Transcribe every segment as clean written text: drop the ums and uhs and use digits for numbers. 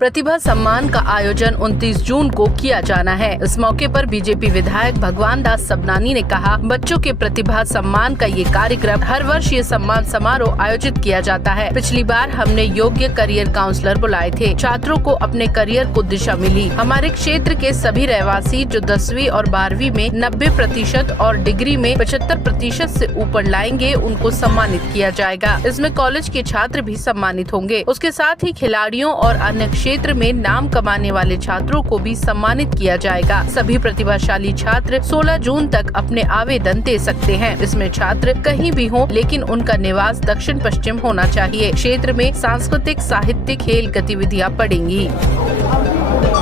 प्रतिभा सम्मान का आयोजन 29 जून को किया जाना है। इस मौके पर बीजेपी विधायक भगवान दास सबनानी ने कहा, बच्चों के प्रतिभा सम्मान का ये कार्यक्रम हर वर्ष ये सम्मान समारोह आयोजित किया जाता है। पिछली बार हमने योग्य करियर काउंसलर बुलाए थे। छात्रों को अपने करियर को दिशा मिली। हमारे क्षेत्र के सभी रहवासी जो 10वीं और 12वीं में 90% और डिग्री में 75% से ऊपर लाएंगे, उनको सम्मानित किया जाएगा। इसमें कॉलेज के छात्र भी सम्मानित होंगे। उसके साथ ही खिलाड़ियों और अन्य क्षेत्र में नाम कमाने वाले छात्रों को भी सम्मानित किया जाएगा। सभी प्रतिभाशाली छात्र 16 जून तक अपने आवेदन दे सकते हैं। इसमें छात्र कहीं भी हों, लेकिन उनका निवास दक्षिण पश्चिम होना चाहिए। क्षेत्र में सांस्कृतिक, साहित्यिक, खेल गतिविधियाँ पड़ेंगी।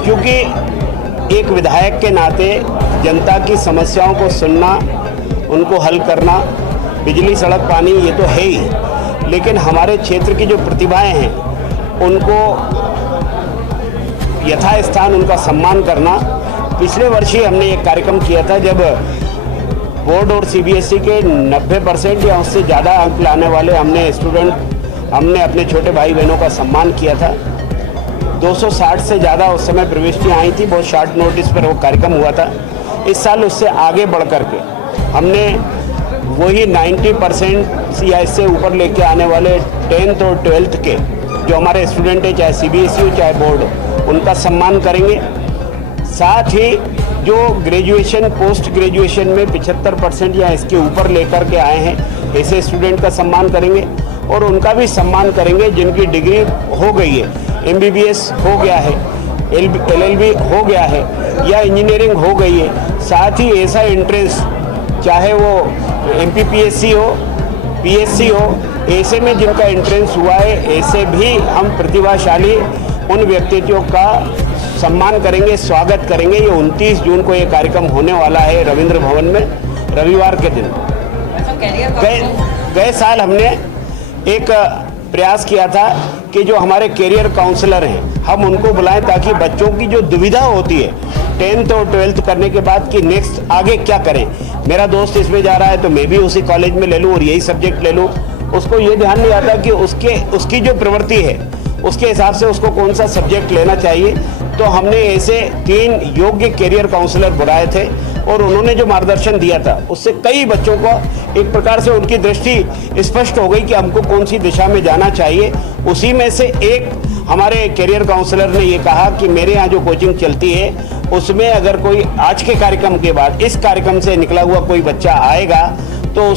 क्योंकि एक विधायक के नाते जनता की समस्याओं को सुनना, उनको हल करना, बिजली, सड़क, पानी ये तो है ही, लेकिन हमारे क्षेत्र की जो प्रतिभाएं हैं उनको यथास्थान उनका सम्मान करना। पिछले वर्ष ही हमने एक कार्यक्रम किया था जब बोर्ड और सीबीएसई के 90% या उससे ज़्यादा अंक लाने वाले हमने अपने छोटे भाई बहनों का सम्मान किया था। 260 से ज़्यादा उस समय प्रविष्टियाँ आई थी। बहुत शॉर्ट नोटिस पर वो कार्यक्रम हुआ था। इस साल उससे आगे बढ़ कर के हमने वही 90% या इससे ऊपर लेके आने वाले 10th और 12th के जो हमारे स्टूडेंट हैं, चाहे सीबीएसई हो चाहे बोर्ड हो, उनका सम्मान करेंगे। साथ ही जो ग्रेजुएशन, पोस्ट ग्रेजुएशन में 75% या इसके ऊपर लेकर के आए हैं, ऐसे स्टूडेंट का सम्मान करेंगे और उनका भी सम्मान करेंगे जिनकी डिग्री हो गई है, MBBS हो गया है, LLB हो गया है या इंजीनियरिंग हो गई है। साथ ही ऐसा एंट्रेंस, चाहे वो MPPSC हो, PSC हो, ऐसे में जिनका एंट्रेंस हुआ है, ऐसे भी हम प्रतिभाशाली उन व्यक्तित्वों का सम्मान करेंगे, स्वागत करेंगे। ये 29 जून को ये कार्यक्रम होने वाला है रविंद्र भवन में, रविवार के दिन। गए साल हमने एक प्रयास किया था कि जो हमारे कैरियर काउंसलर हैं हम उनको बुलाएं ताकि बच्चों की जो दुविधा होती है 10th और 12th करने के बाद कि नेक्स्ट आगे क्या करें, मेरा दोस्त इसमें जा रहा है तो मैं भी उसी कॉलेज में ले लूँ और यही सब्जेक्ट ले लूँ। उसको ये ध्यान नहीं आता कि उसकी जो प्रवृत्ति है उसके हिसाब से उसको कौन सा सब्जेक्ट लेना चाहिए। तो हमने ऐसे 3 योग्य कैरियर काउंसलर बुलाए थे और उन्होंने जो मार्गदर्शन दिया था उससे कई बच्चों को एक प्रकार से उनकी दृष्टि स्पष्ट हो गई कि हमको कौन सी दिशा में जाना चाहिए। उसी में से एक हमारे कैरियर काउंसलर ने ये कहा कि मेरे यहाँ जो कोचिंग चलती है उसमें अगर कोई आज के कार्यक्रम के बाद इस कार्यक्रम से निकला हुआ कोई बच्चा आएगा तो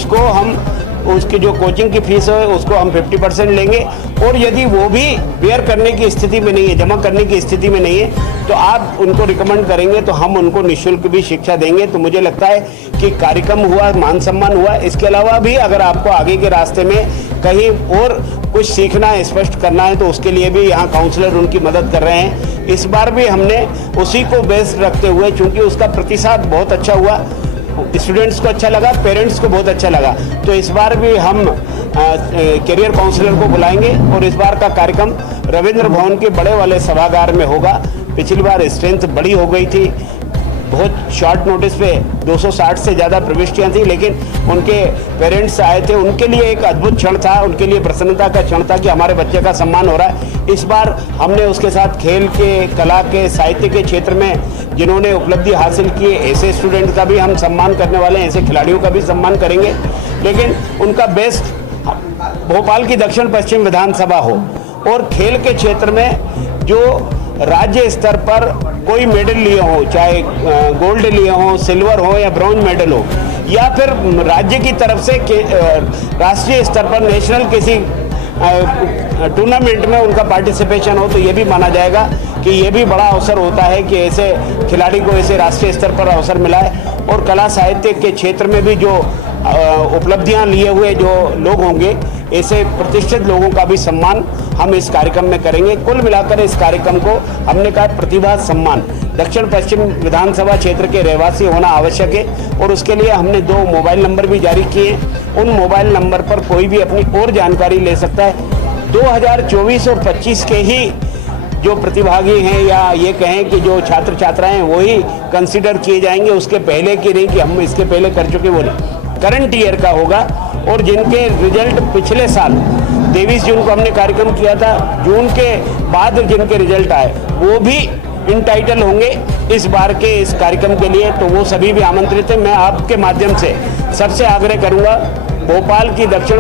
उसकी जो कोचिंग की फीस है उसको हम 50% लेंगे और यदि वो भी बेयर करने की स्थिति में नहीं है, जमा करने की स्थिति में नहीं है, तो आप उनको रिकमेंड करेंगे तो हम उनको निःशुल्क भी शिक्षा देंगे। तो मुझे लगता है कि कार्यक्रम हुआ, मान सम्मान हुआ। इसके अलावा भी अगर आपको आगे के रास्ते में कहीं और कुछ सीखना है, स्पष्ट करना है, तो उसके लिए भी यहाँ काउंसलर उनकी मदद कर रहे हैं। इस बार भी हमने उसी को बेस रखते हुए, चूँकि उसका प्रतिसाद बहुत अच्छा हुआ, स्टूडेंट्स को अच्छा लगा, पेरेंट्स को बहुत अच्छा लगा, तो इस बार भी हम कैरियर काउंसलर को बुलाएंगे और इस बार का कार्यक्रम रविंद्र भवन के बड़े वाले सभागार में होगा। पिछली बार स्ट्रेंथ बड़ी हो गई थी, बहुत शॉर्ट नोटिस पे 260 से ज़्यादा प्रविष्टियाँ थी, लेकिन उनके पेरेंट्स आए थे, उनके लिए एक अद्भुत क्षण था, उनके लिए प्रसन्नता का क्षण था कि हमारे बच्चे का सम्मान हो रहा है। इस बार हमने उसके साथ खेल के, कला के, साहित्य के क्षेत्र में जिन्होंने उपलब्धि हासिल की ऐसे स्टूडेंट का भी हम सम्मान करने वाले हैं, ऐसे खिलाड़ियों का भी सम्मान करेंगे। लेकिन उनका बेस्ट भोपाल की दक्षिण पश्चिम विधानसभा हो और खेल के क्षेत्र में जो राज्य स्तर पर कोई मेडल लिए हो, चाहे गोल्ड लिए हो, सिल्वर हो या ब्रॉन्ज मेडल हो, या फिर राज्य की तरफ से राष्ट्रीय स्तर पर नेशनल किसी टूर्नामेंट में उनका पार्टिसिपेशन हो, तो ये भी माना जाएगा कि ये भी बड़ा अवसर होता है कि ऐसे खिलाड़ी को ऐसे राष्ट्रीय स्तर पर अवसर मिला है। और कला साहित्य के क्षेत्र में भी जो उपलब्धियां लिए हुए जो लोग होंगे, ऐसे प्रतिष्ठित लोगों का भी सम्मान हम इस कार्यक्रम में करेंगे। कुल मिलाकर इस कार्यक्रम को हमने कहा प्रतिभा सम्मान, दक्षिण पश्चिम विधानसभा क्षेत्र के रहवासी होना आवश्यक है और उसके लिए हमने 2 मोबाइल नंबर भी जारी किए। उन मोबाइल नंबर पर कोई भी अपनी और जानकारी ले सकता है। 2024 और 25 के ही जो प्रतिभागी हैं या ये कहें कि जो छात्र छात्राएं हैं वही कंसिडर किए जाएंगे, उसके पहले की नहीं कि हम इसके पहले कर चुके वो नहीं। करंट ईयर का होगा और जिनके रिजल्ट पिछले साल 23 जून को हमने कार्यक्रम किया था। जून के बाद जिनके रिजल्ट आए वो भी इंटाइटल होंगे इस बार के इस कार्यक्रम के लिए, तो वो सभी भी आमंत्रित हैं। मैं आपके माध्यम से सबसे आग्रह करूंगा, भोपाल की दक्षिण